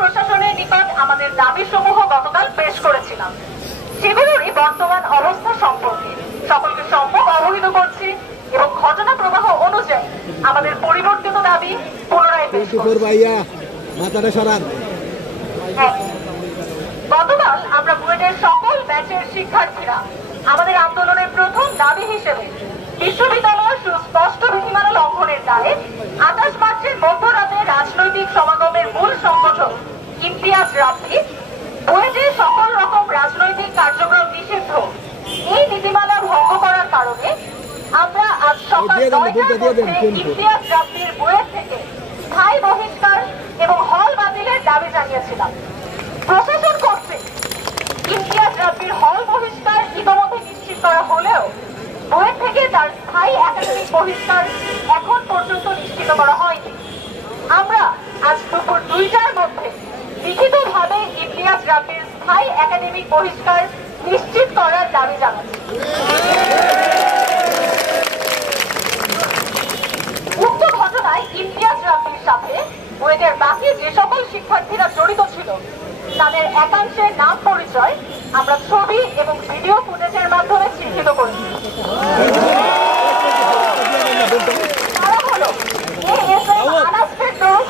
প্রশাসনের নিকট আমাদের দাবিসমূহ গতকাল পেশ করেছিলাম। সেগুলোরই বর্তমান অবস্থা সম্পর্কে সকলকে সম্যক অবহিত করছি এবং ঘটনা প্রবাহ অনুযায়ী আমাদের পরিবর্তিত দাবি পুনরায় পেশ করছি। গতকাল আমরা বুয়েটের সকল ব্যাচের শিক্ষার্থীরা আমাদের আন্দোলনের প্রথম দাবি হিসেবে বিশ্ববিদ্যালয়ের সুস্পষ্ট বিধিমালা লঙ্ঘনের দায়ে 28 মার্চের মধ্যরাতে রাজনৈতিক সমাগমের মূল সংগঠক ইমতিয়াজ রাব্বি বুয়েটে সকল রকম রাজনৈতিক কার্যক্রম নিষিদ্ধ এই নীতিমালা ভঙ্গ করার কারণে আমরা আজ সকাল 9টার মধ্যে ইমতিয়াজ রাব্বির বুয়েট থেকে স্থায়ী বহিষ্কার এবং হল বাতিলের দাবি জানিয়েছিলাম। প্রশাসন কর্তৃক ইমতিয়াজ রাব্বির হল বহিষ্কার ইতিমধ্যে নিশ্চিত করা হলেও বুয়েট থেকে তার স্থায়ী একাডেমিক বহিষ্কার এখন পর্যন্ত নিশ্চিত করা হয়নি। আমরা আজ দুপুর 2টার মধ্যে লিখিতভাবে ইমতিয়াজ রাব্বির স্থায়ী একাডেমিক বহিষ্কার নিশ্চিত করার দাবি জানাচ্ছি। উক্ত ঘটনায় ইমতিয়াজ রাব্বির সাথে বুয়েটের বাকি যে সকল শিক্ষার্থীরা জড়িত ছিল তাদের একাংশের নাম পরিচয় আমরা ছবি এবং ভিডিও ফুটেজের মাধ্যমে চিহ্নিত করেছি। তারা হলো ASM Anas Ferdous,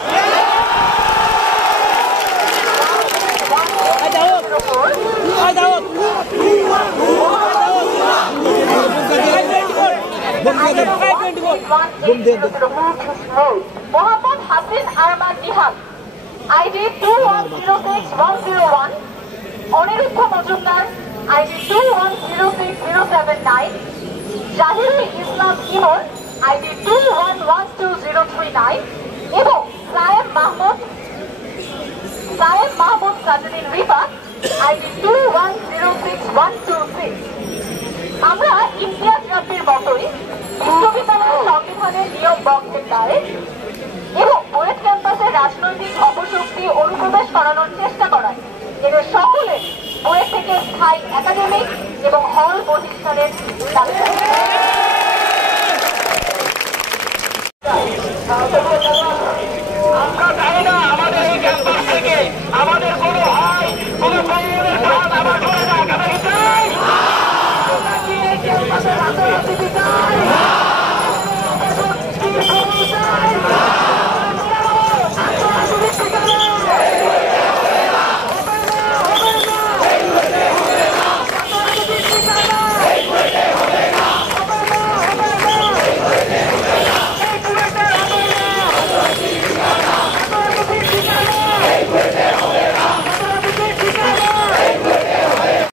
Mohammad Hasin Arman Nihal ID 2106101, Aniruddha Majumdar ID 2106079, Zahirul ইসলাম ইমন ID 2112039 এবং সায়েম মাহমুদ সাজুদ্দিন রিফাত ID 2106126। আমরা ইমতিয়াজ রাব্বির মতোই বিশ্ববিদ্যালয়ের সংবিধানের নিয়ম ভঙ্গের দায়ে এবং বুয়েট ক্যাম্পাসে রাজনৈতিক অপশক্তি অনুপ্রবেশ করানোর চেষ্টা করায় এদের সকলে বুয়েট থেকে স্থায়ী একাডেমিক এবং হল বহিষ্কারের দাবি জানাই।